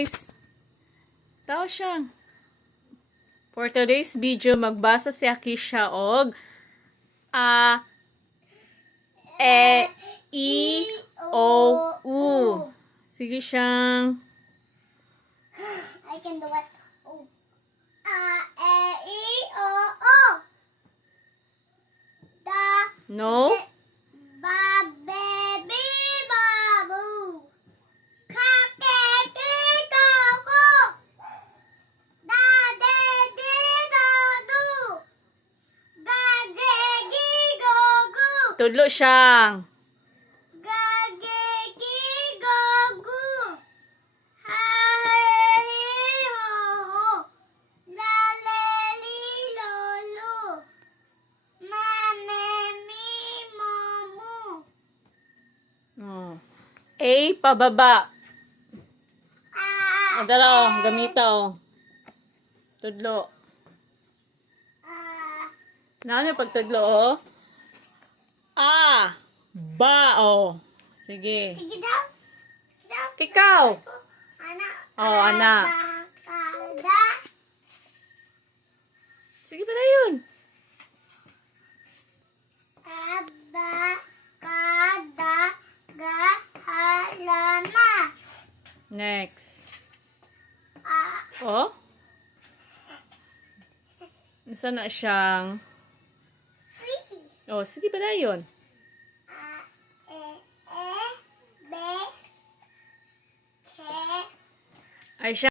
guys. Tao siya. For today's video, magbasa si Akisha og A, E, I, O, U. Sige siyang. I can do it. A, E, I, O, O. Da, No? ba, mu. Oh. A, pababa. Ah, O, dala oh, gamita oh. Tudlo. ah, Ano yung pagtudlo oh? Ba oh. Sige. sige daw. Ikaw. Anak. Oh, anak. Kada. Sige pala yun. Aba. Kada. Ga. Halama. Next. Ah, Oh? Isa na siyang... Oh, sige pala yun. I shall.